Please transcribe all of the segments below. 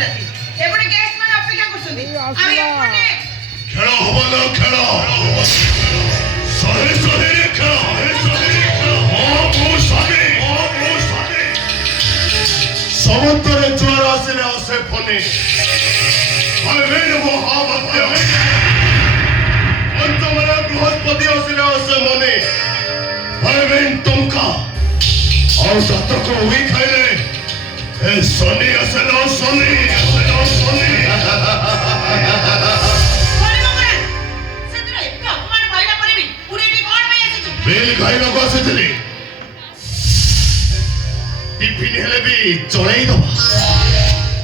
রাতি এবারে গেস্ট মানে অপেক্ষা করছেন আমি এখানে খেলা হবো না খেলা সাহে সাহে খেলা সমুদ্রে জোয়ার আসলে আসে ফোনে আমি মেরে মহাভাগ্য পঞ্চমরা বৃহস্পতি আসলে আসে মনে আমি মেন তুমকা और जातक वही खाइले ए सोनी असलो सोनी বলে বাবা সেতরা একটু অপমান কইলা পড়বি পুরেটি কোন ভাই আছে बेल खाइला को आसेतली टिफिन हेले भी चढ़ाई दबा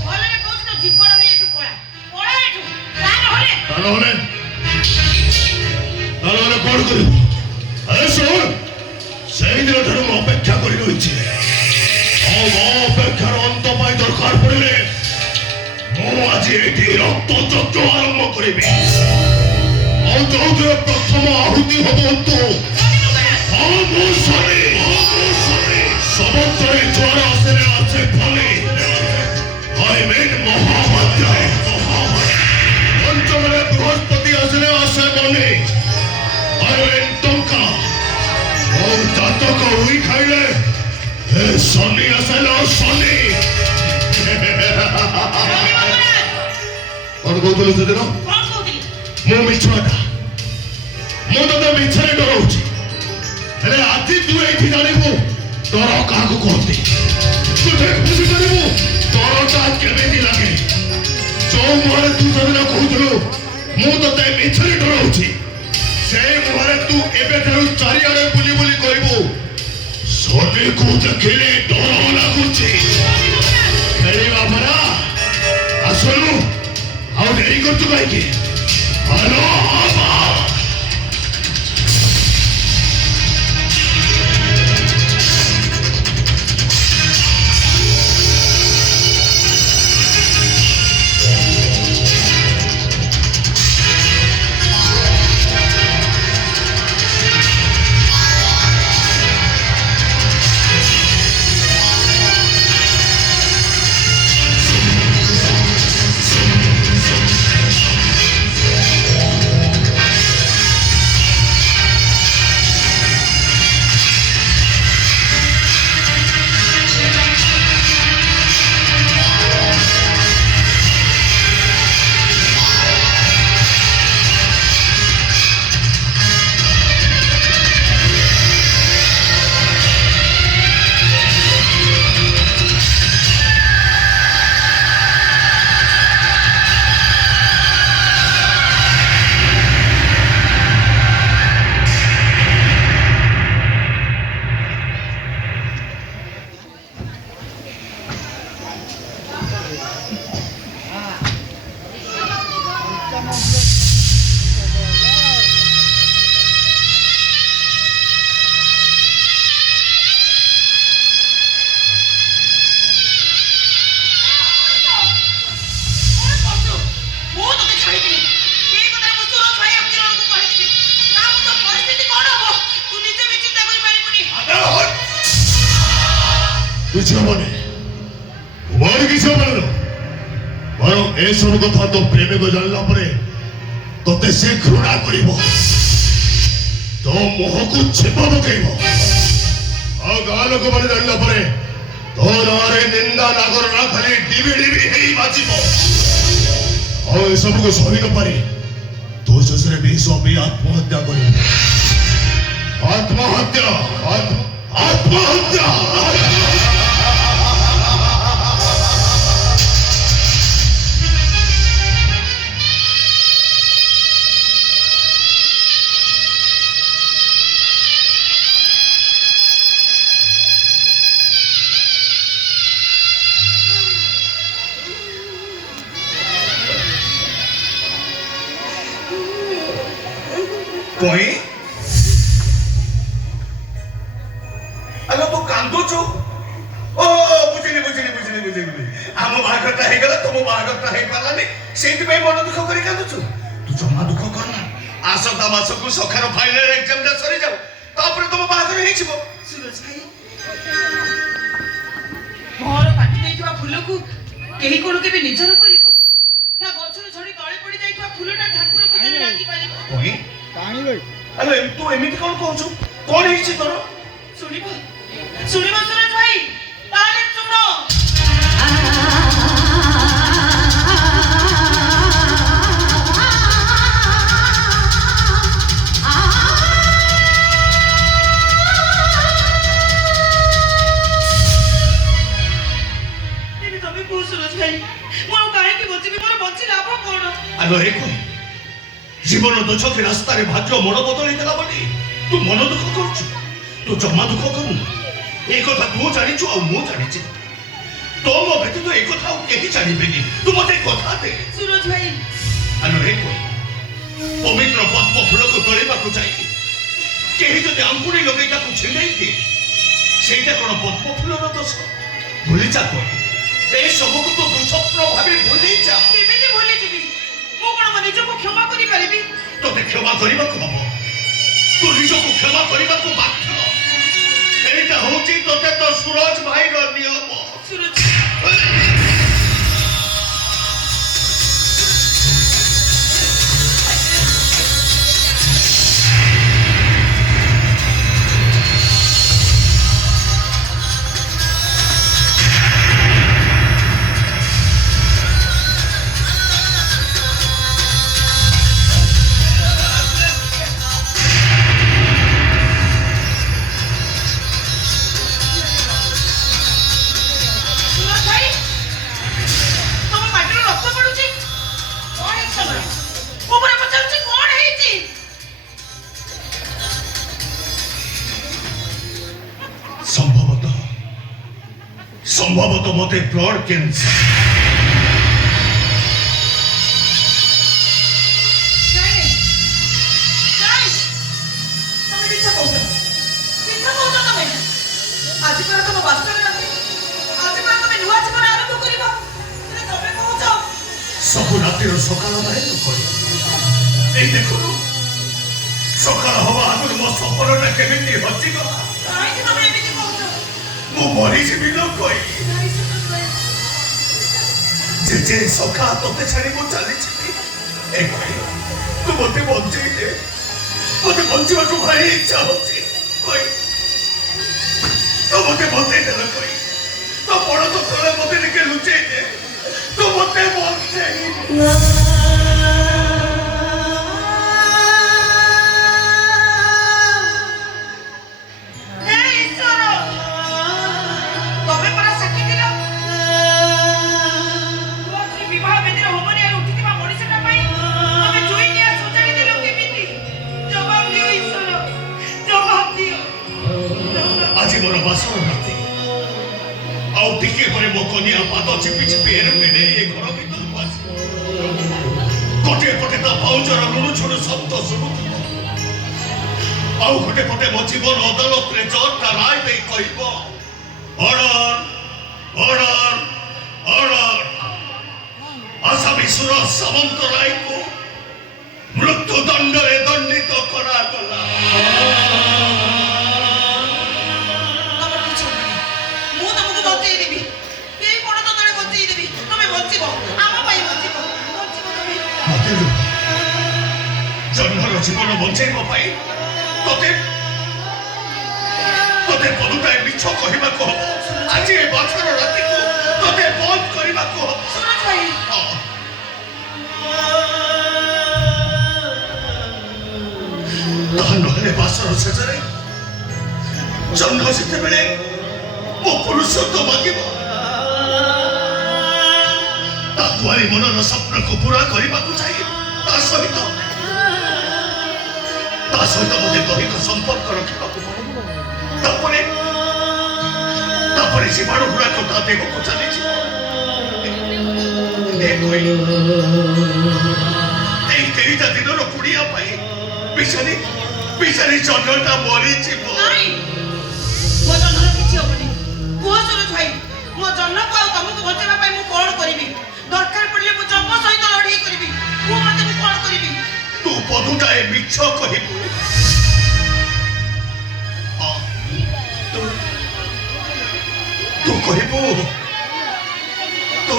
বলে কইছ তো জীবন নিয়ে একটু পড়া একটু তা নহলে কোন করিব আরে শোন সেই দিন ঠাରୁ ମୁଁ ଅପେକ୍ଷା କରି ରହିଛି ଆଉ ମୋ ଅପେକ୍ଷାର ଅନ୍ତ ପାଇଁ ଦରକାର ପଡ଼ିଲେ ମୁଁ ଆଜି ଏଠି ରକ୍ତ ଯଜ୍ଞ ଆରମ୍ଭ କରିବି ଆଉ ଯୋଉଥିରେ ପ୍ରଥମ ଆହୁତି ହବ ତୁ ହଁ ମୁଁ ଶନି ସମୁଦ୍ରରେ ଜୋଆର ଆସିଲେ ଆସେ ଫନି I mean ମହାଭାଗ୍ୟ ପଞ୍ଚମରେ ବୃହସ୍ପତି ଆସିଲେ ଆସେ ମନି I mean ଟଙ୍କା और जातक हुई खाइले ए सोनी असलो सोनी और कहतले से दिनो কোন কইলি मु मिछुआटा मु तो मिछरे डरौची अरे आजि तू एठी जानिबू डर काहाकू कहती तू ठीक बुझी पारिबू डरटा केमेती लागे जो मोहरे तू सदिन कहूथलु मु तो मिछरे डरौची से मोहरे तू एबे ठारू चारिआडे बुली बुली कहबू सोनी को देखिले डर लागुची खेलिबा परा आसलु आउ देरी करतु काईके हेलो आबा ए सब कथा तो प्रेमी को जानला परे तोते से घृणा करिवो तो मोह को छिपा पकेइवो आ गाल को बने जानला परे तो नारे निंदा नागर ना खाली डिबी हेई बाजिबो आ ए सब को सही न पारी तो ससरे भी सो भी आत्महत्या करिवो आत्महत्या कोई अरे तू कांदुचु ओ बुझिली आम बाहागरटा हे गला तुम बाहागरटा हे पालानी सेति पे मन दुख करी कांदुचु तू जमा दुख करना आसता मास को सखार फाइनल एग्जाम दा सरी जाऊ तापर तुम बाहागर हे छिबो सूरज भाई मोर पाटी नै किबा फुल को କେହି କ'ଣ କେବେ ନିଜର କରିବ ନା ଗଛରୁ ଝଡ଼ି ତଳେ ପଡ଼ି ଯାଇଥିବା ଫୁଲଟା ଠାକୁର ପୂଜାରେ ଲାଗି ପାରିବ? କହି ଆଲୋ ତୁ ଏମିତି କ'ଣ କହୁଛୁ? କ'ଣ ହେଇଛି ତୋର? ଶୁଣିବ ଶୁଣିବ ସୁରଜ ଭାଇ, ତାହେଲେ ଶୁଣ। ଏବେ ତମେ କୁହ ସୁରଜ ଭାଇ, ମୁଁ ଆଉ କାହିଁକି ବଞ୍ଚିବି? ମୋର ବଞ୍ଚି ଲାଭ କ'ଣ? ଆଲୋ ଏ କହି ଜୀବନ ଦୋଛକି ରାସ୍ତାରେ ଭାଗ୍ୟ ମନ ବଦଳେଇ ଦେଲା ବୋଲି ତୁ ମନ ଦୁଃଖ କରୁଛୁ? ତୁ ଜମା ଦୁଃଖ କରୁନୁ। এই কথা তু জানিছু আর মু জানিছি। তো মো ব্যতীত এই কথা আর কেহি জানিবেনি। তু মতে কথা দে। সুরজ ভাই আলো রে কই পবিত্র পদ্ম ফুলକୁ ତୋଳିବାକୁ ଯାଇ କେହି ଯଦି ଆଙ୍ଗୁଳି ଲଗେଇ ତାକୁ ଛିଣ୍ଡେଇ ଦିଏ ସେଇଟା କ'ଣ ପଦ୍ମ ଫୁଲର ଦୋଷ? ଭୁଲିଯା କହି ଏ ସବୁକୁ ତୁ ଦୁଃସ୍ୱପ୍ନ ଭାବେ ଭୁଲିଯା। କେମିତି ଭୁଲିଯିବି? ମୁଁ କ'ଣ ମୋ ନିଜକୁ କ୍ଷମା କରିପାରିବି? ତୋତେ କ୍ଷମା କରିବାକୁ ହବ। ତୁ ନିଜକୁ କ୍ଷମା କରିବାକୁ ବାଧ୍ୟ। এইটা হচ্ছে তোতে তো সুরজ ভাইর নিয়ম। সুরজ সম্ভবত মতে ব্লড ক্যান্সার। ସବୁ ରାତିର ସକାଳ ବାହାରୁ କରି ଏଇ ଦେଖୁନୁ ସକାଳ ହବା ଆଗରୁ ମୋ ସପନଟା କେମିତି ହଜିଗଲା। ମୁଁ ମରିଯିବି ଲୋ କହି ଯେ ସଖା ତୋତେ ଛାଡ଼ି ମୁଁ ଚାଲିଯିବି। ଏ କହି ତୁ ମୋତେ ବଞ୍ଚେଇ ଦେ। ମୋତେ ବଞ୍ଚିବାକୁ ଭାରି ଇଚ୍ଛା ହଉଛି। କହି ତୁ ମୋତେ ବଞ୍ଚେଇ ଦେଲ କହି ତୋ ବଡ଼ ତ ତଳେ ମୋତେ ଟିକେ ଲୁଚେଇ ଦେ। ତୁ ମୋତେ ବଞ୍ଚେଇ ମୋର ବାସର ରାତି ଆଉ ଟିକେ ପରେ ମୋ କନିଆ ପାଦ ଚିପି ଚିପି ଏରୋପ୍ଲେନ୍ ଏ ଘର ଭିତରକୁ ଆସିବ। ଗୋଟିଏ ପଟେ ତା ପାଉଁଜର ରୁଣୁଝୁଣୁ ଶବ୍ଦ ଶୁଣୁଥିବ ଆଉ ଗୋଟେ ପଟେ ମୋ ଜୀବନ ଅଦାଲତରେ ଜଜ୍ଟା ରାୟ ଦେଇ କହିବ ଅର୍ଡର ଅର୍ଡର ଅର୍ଡର। ଆସାମୀ ସୁରଜ ସାମନ୍ତରାୟଙ୍କୁ ମୃତ୍ୟୁ ଦଣ୍ଡରେ ଦଣ୍ଡିତ କରାଗଲା। ଜହ୍ନର ଜୀବନ ବଞ୍ଚେଇବା ପାଇଁ ତୋତେ ତୋତେ ପଦୁଟାଏ ମିଛ କହିବାକୁ ହବ। ଆଜି ଏ ବାସର ରାତିକୁ ତୋତେ ବନ୍ଦ କରିବାକୁ ହବ। ତାହା ନହେଲେ ବାସର ଶେଷରେ ଜହ୍ନ ସେତେବେଳେ ମୋ ପୁରୁଷତ୍ୱ ମାଗିବ। ତା କୁଆରୀ ମନର ସ୍ୱପ୍ନକୁ ପୁରା କରିବାକୁ ଯାଇ ତା ସହିତ ମୋତେ ଦୈହିକ ସମ୍ପର୍କ ରଖିବାକୁ ପଡ଼ିବ। ତାପରେ ଜୀବାଣୁ ଗୁଡ଼ାକ ତା ଦେହକୁ ଚାଲିଯିବ। ଏଇ କେଇଟା ଦିନର ପୁଡ଼ିଆ ପାଇଁ ବିଚାରୀ ଜହ୍ନଟା ମରିଯିବ। ମୋ ଜହ୍ନର କିଛି ହବନି। କୁହ ସୁରଜ ଭାଇ, ମୋ ଜହ୍ନକୁ ଆଉ ତମକୁ ବଞ୍ଚେଇବା ପାଇଁ ମୁଁ କଣ କରିବି? ଦରକାର ପଡ଼ିଲେ ମୁଁ ଜନ୍ମ ସହିତ ଲଢ଼େଇ କରିବି। କୁହ ମତେ ମୁଁ କଣ କରିବି? ତୁ ପଦୁଟାଏ ମିଛ କହିବୁ। ତୁ କହିବୁ ତୁ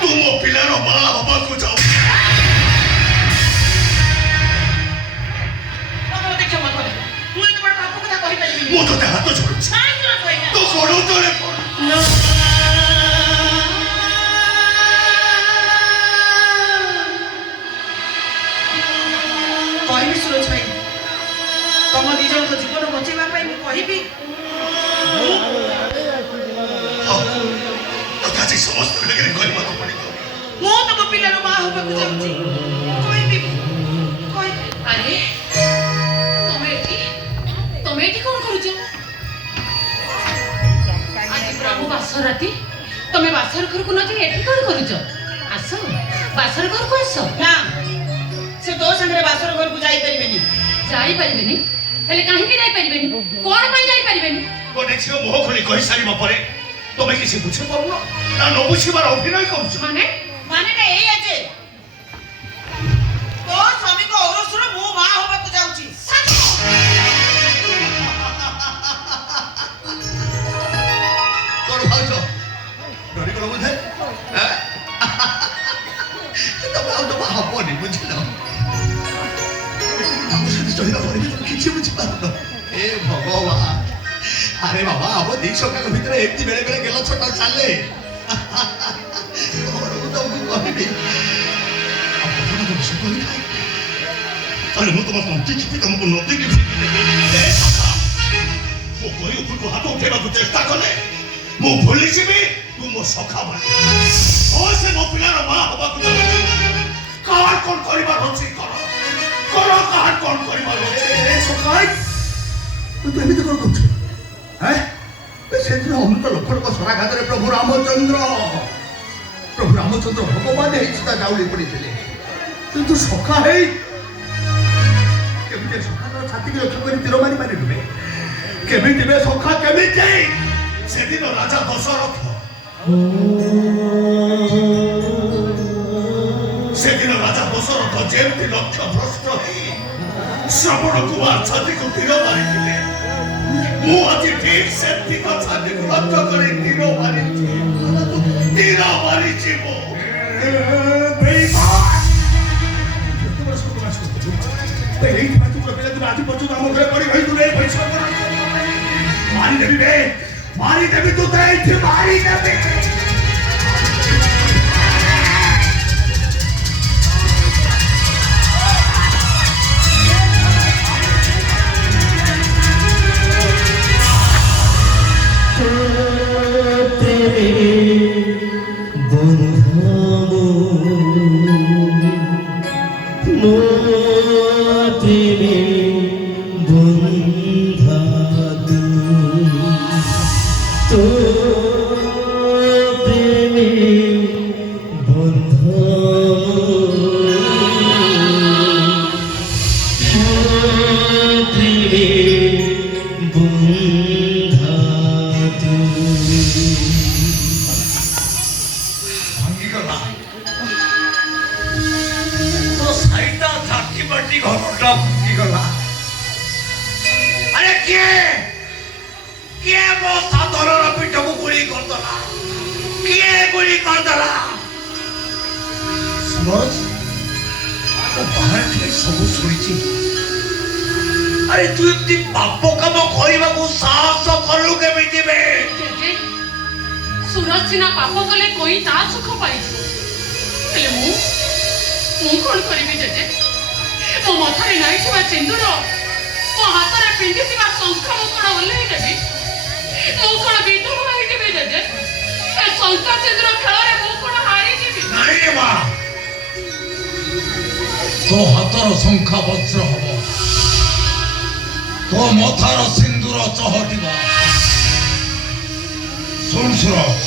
ତୁ ମୋ ପିଲାର ମା ହବାକୁ ଯାଉ। ମତେ କ୍ଷମା କରେ। ମୁଁ ଏତେ ବଡ଼ ପାପ କଥା କହିପାରିବିନି। ମୁଁ ତୋତେ ହାତ ଛାଡୁଛି। ନାଇଁ ସୁରଜ ଭାଇ ନା। ତୁ ଗୋଡ଼ ତଳେ ପଡ। କହିବି ସୁରଜ ଭାଇ, ତମ ଦି ଜଣଙ୍କ ଜୀବନ ବଞ୍ଚେଇବା ପାଇଁ ମୁଁ କହିବି। ତୋତେ ଆଜି ସମସ୍ତ ବେଗରେ କହିବାକୁ ପଡିବ। ମୁଁ ତମ ପିଲାର ମା ହବାକୁ ଯାଉଛି। କହିବି କହିବି। ଆରେ ତମେ ଏଠି କଣ କରୁଛ? ଆଜି ପ୍ରଭୁ ବାସର ରାତି, ତମେ ବାସର ଘରକୁ ନ ଯାଇ ଏଠି କଣ କରୁଛ? ଆସ ବାସର ଘରକୁ ଆସ। ନା, ସେ ତୋ ସାଙ୍ଗରେ ବାସର ଘରକୁ ଯାଇପାରିବେନି। ଯାଇପାରିବେନି? ହେଲେ କାହିଁକି ଯାଇପାରିବେନି? କଣ ପାଇଁ ଯାଇପାରିବେନି? ଗୋଟେ ଝିଅ ମୁହ ଖୋଲି କହିସାରିବା ପରେ ତମେ କିଛି ବୁଝିପାରୁନ ନା ନ ବୁଝିବାର ଅଭିନୟ କରୁଛ? ମାନେ ମାନେଟା ଏଇଆ ଯେ ତୋ ସ୍ୱାମୀଙ୍କ ଔରସରୁ ମୁଁ ମା ହବାକୁ ଯାଉଛି। କଣ ଭାଉଛ ଡରିଗଲ ବୋଧେ? ତମେ ଆଉ ଜମା ହବନି, ବୁଝିଲ? ଆମ ସହିତ ଚଳିବା ପରେ ବି ତମେ କିଛି ବୁଝିପାରୁନ। ଏ ଭଗବାନ, ଆରେ ବାବା, ଆମ ଦି ସକାଳ ଭିତରେ ଏମିତି ବେଳେ ବେଳେ ଗେଲ ଛୋଟ ଚାଲେ। ଘରକୁ ତମକୁ କହିବି ତାହେଲେ ମୁଁ ତମ ତଣ୍ଟି ଚିପି ତମକୁ ନଦୀକି ମୋ କହି ଉପରକୁ ହାତ ଉଠେଇବାକୁ ଚେଷ୍ଟା କଲେ ମୁଁ ଭୁଲିଯିବି ତୁ ମୋ ସଖା ଭାଇ। ସେ ମୋ ପିଲାର ମା ହବାକୁ ଯାଉଛି। କାହାର କଣ କରିବାର ଅଛି କର, କାହାର କଣ କରିବାର ଅଛି। ସଖାଇ ତୁ ଏମିତି କଣ କରୁଛୁ? ସେଦିନ ଅମୃତ ଲକ୍ଷ୍ମଣଙ୍କ ସରାଘାତରେ ପ୍ରଭୁ ରାମଚନ୍ଦ୍ର ଭଗବାନ ହେଇ ସୀତା ଯାଉଳି ପଡ଼ିଥିଲେ, କିନ୍ତୁ ସଖା ହେଇ କେମିତି ସଖାର ଛାତିକି ଲକ୍ଷ୍ୟ କରି ତୀର ମାରି ପାରିଲୁନି? କେମିତି ବେ ସଖା, କେମିତି? ସେଦିନ ରାଜା ଦଶରଥ ଯେମିତି ଲକ୍ଷ୍ୟ ଭ୍ରଷ୍ଟ ହେଇ ଶ୍ରବଣ କୁମାର ଛାତିକୁ ତୀର ମାରିଥିଲେ, ମୁଁ ଆଜି ଠିକ ସେମିତି ଛାତିକୁ ଲକ୍ଷ୍ୟ କରି ତୀର ମାରିଛି ମୁଁ। ଆଜି ପର୍ଯ୍ୟନ୍ତ ଆମ ଘରେ ପଡ଼ି ରହିଛୁ ମାରିଦେବି ତୁ ଏଇଠି ମାରିଦେବି। ସବୁ ଶୁଣିଛି। ଆରେ ତୁ ଏମିତି ପାପ କାମ କରିବାକୁ ସାହସ କଲୁ କେମିତି? ସୁରଜ ସିନା ପାପ କଲେ କହି ତା ସୁଖ ପାଇଯିବ, ହେଲେ ମୁଁ କଣ କରିବି ଜେଜେ? ମୋ ମଥାରେ ନାଇଥିବା ସିନ୍ଦୁର, ମୋ ହାତରେ ପିନ୍ଧିଥିବା ଶଙ୍ଖ ମୁଁ କଣ ଓହ୍ଲେଇ ଦେବି? ମୁଁ କଣ ବିଧବା ହେଇଯିବି ଜେଜେ? ଏ ଶଙ୍ଖ ସିନ୍ଦୁର ଖେଳରେ ମୁଁ କଣ ହାରିଯିବି? ନାଇଁ ରେ ମା, ତୋ ହାତର ଶଙ୍ଖା ବଜ୍ର ହବ, ତୋ ମଥାର ସିନ୍ଦୁର ଚହଟିବ। ଶୁଣ ସୁରଜ,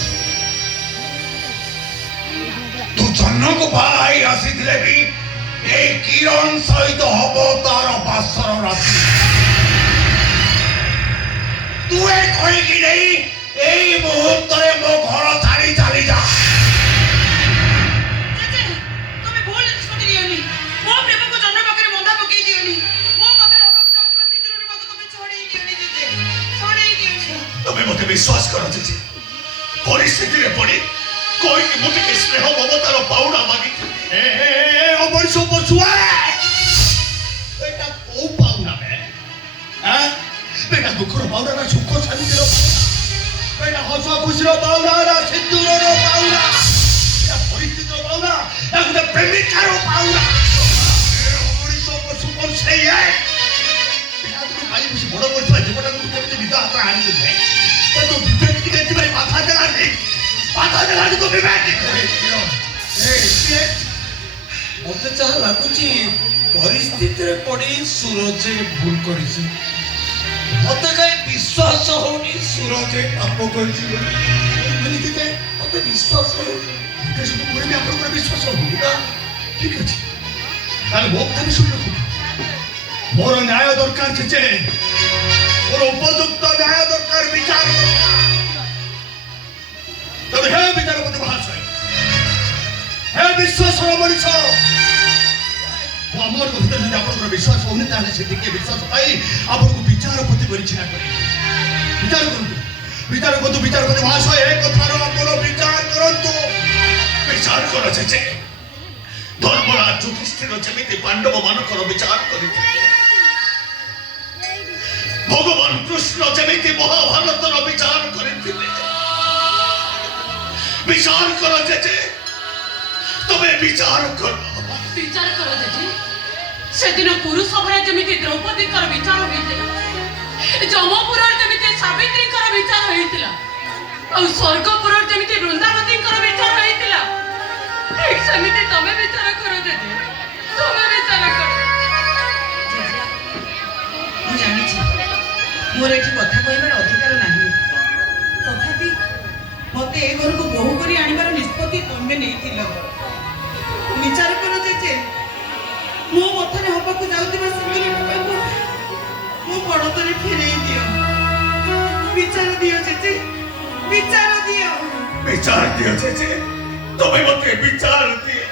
ତୁ ଜହ୍ନକୁ ବାହା ହେଇ ଆସିଥିଲେ ବି এই কিরণ সহিত হব তার বাসর রাতি। তুই কইকি নেই এই মুহূর্তে মো ঘর ছাড়ি চালি যা। তুমি ভুল নিষ্পত্তি নিয়নি। ମୋ ପ୍ରେମକୁ ଜହ୍ନ ପାଖରେ ବନ୍ଧା ପକେଇ ଦିଅନି। ମୋ ପାଖରେ ହବାକୁ ଯାଉଥିବା ସିନ୍ଦୁର ପାଖକୁ তুমি ଛଡ଼େଇ ଦିଅନି ଜେଜେ, ଛଡ଼େଇ ଦିଅନି। তুমি মতে বিশ্বাস কর জেজে, পরিস্থিতিরে পড়ি କହିକି ମୁଁ ଟିକେ ସ୍ନେହ ମମତାର ପାଉଣା ମାଗିଥିଲି। ଅମଣିଷ ପଛୁଆ ଏଇଟା କୋଉ ପାଉଣା ବେ? ଏଇଟା ଦୁଃଖର ପାଉଣା ନା ସୁଖ ଶାନ୍ତିର ପାଉଣା? ଏଇଟା ହସ ଖୁସିର ପାଉଣା ନା ସିନ୍ଦୁରର ପାଉଣା? ଏଇଟା ପରିସ୍ଥିତିର ପାଉଣା ନା ଗୋଟେ ପ୍ରେମିକାର ପାଉଣା? ଅମଣିଷ ପଶୁ କଣ ସେଇଆ? ପିଲାକୁ ପାଳି ପୋଷି ବଡ଼ କରିଥିବା ଜୀବନଟାକୁ ତୁ କେମିତି ନିଜ ହାତରେ ଆଣିଦେଲୁ? ତୋ ବିବେକ ଟିକେ ଏଥିପାଇଁ ବାଧା ଦେଲାନି ତୋ ବିବେକ। ମତେ ଯାହା ଲାଗୁଛି ପରିସ୍ଥିତିରେ ପଡି ସୁରଜ ଭୁଲ କରିଛି। ମତେ କାହିଁ ବିଶ୍ୱାସ ହଉନି ସୁରଜ ପାପ କରିଛି ବୋଲି। ମତେ ବିଶ୍ୱାସ ହଉନି। ଆପଣଙ୍କର ବିଶ୍ୱାସ ହଉନି ନା? ଠିକ ଅଛି, ତାହେଲେ ମୋ କଥା ବି ଶୁଣି ରଖନ୍ତୁ। ମୋର ନ୍ୟାୟ ଦରକାର ଯେ ମୋର ଉପଯୁକ୍ତ ନ୍ୟାୟ ଦରକାର, ବିଚାର ଦରକାର। ତେବେ ହେ ବିଚାରପତି ମହାଶୟ, ହେ ବିଶ୍ୱାସର ମଣିଷ, আমার ভিতরে যদি আপনার বিশ্বাস হউনি তাহলে সে দিকে বিশ্বাস পাই আপনাকে বিচারপতি করে ছিনা করে বিচার করতু বিচারপতি মহাশয় এক কথার আপনার বিচার করতু। বিচার କରାଯାଏ ଯେ ଧର୍ମରାଜ ଯୁଧିଷ୍ଠିର ଯେମିତି ପାଣ୍ଡବ ମାନଙ୍କର ବିଚାର କରିଥିଲେ, ଭଗବାନ କୃଷ୍ଣ ଯେମିତି ମହାଭାରତର ବିଚାର କରିଥିଲେ। ବିଚାର କରାଯାଏ ଯେ ତମେ ବିଚାର କର। ବିଚାର କର ଜେଜେ। ସେଦିନ କୁରୁସଭାରେ ଯେମିତି ଦ୍ରୌପଦୀଙ୍କର ବିଚାର ହୋଇଥିଲା, ଯମପୁରରେ ଯେମିତି ସାବିତ୍ରୀଙ୍କର ବିଚାର ହୋଇଥିଲା, ଆଉ ସ୍ୱର୍ଗପୁରରେ ଯେମିତି ବୃନ୍ଦାବତୀଙ୍କର ବିଚାର ହୋଇଥିଲା, ଠିକ ସେମିତି ତମେ ବିଚାର କର ଜେଜେ, ତମେ ବିଚାର କର। ମୁଁ ଜାଣିଛି ମୋର ଏଠି କଥା କହିବାର ଅଧିକାର ନାହିଁ, ତଥାପି ମତେ ଏ ଘରକୁ ବୋହୂ କରି ଆଣିବାର ନିଷ୍ପତ୍ତି ତମେ ନେଇଥିଲ। ବିଚାର କର ଯେ ମୋ ମଥାରେ ହବାକୁ ଯାଉଥିବା ସିନ୍ଦୁର ଟୋପାକୁ ମୋ ପଡ଼ତରେ ଫେରେଇ ଦିଅ। ବିଚାର ଦିଅ ଜେଜେ, ବିଚାର ଦିଅ। ବିଚାର ଦିଅ ଯେ ତମେ ମତେ ବିଚାର ଦିଅ।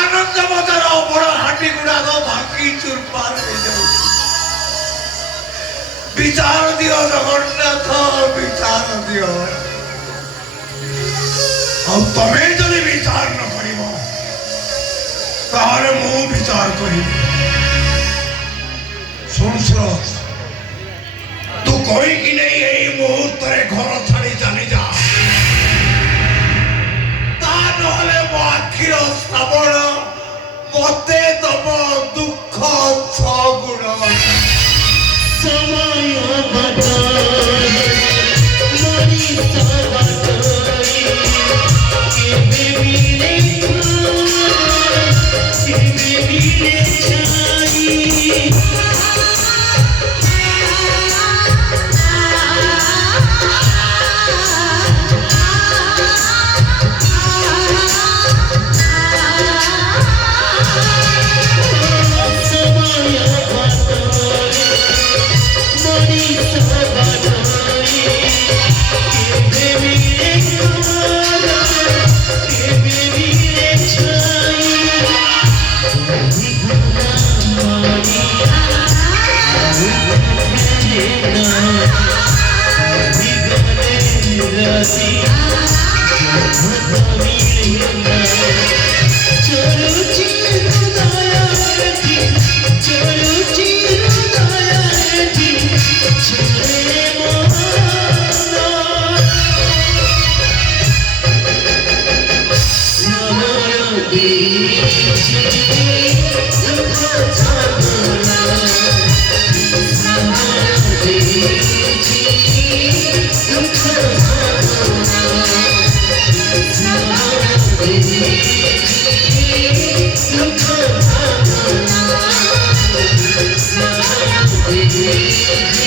ଆନନ୍ଦ ମଜାର ବଡ଼ ହାଣ୍ଡି ଗୁଡାକ ଭାଙ୍ଗି ଚୁରମାର ହେଇଯାଉଛି। ବିଚାର ଦିଅ ଜଗନ୍ନାଥ, ବିଚାର ଦିଅ। ଆଉ ତମେ ଯଦି ବିଚାର ନ କରିବ ତାହେଲେ ମୁଁ ବିଚାର କରିବି। ଶୁଣ ସୁରଜ, ତୁ କହିକି ନେଇ ଏଇ ମୁହୂର୍ତ୍ତରେ ଘର ଛାଡି ଚାଲି ଯା, ତା ନହେଲେ ମୋ ଆଖିର ଶ୍ରାବଣ ମତେ ଦବ ଦୁଃଖ ଛଗୁଣ। ସମୟ ବଦଳେ ମଣିଷ ବଦଳେ କେବେ ମିଳେ କେବେ ମିଳେ ଛାଇ। Thank you.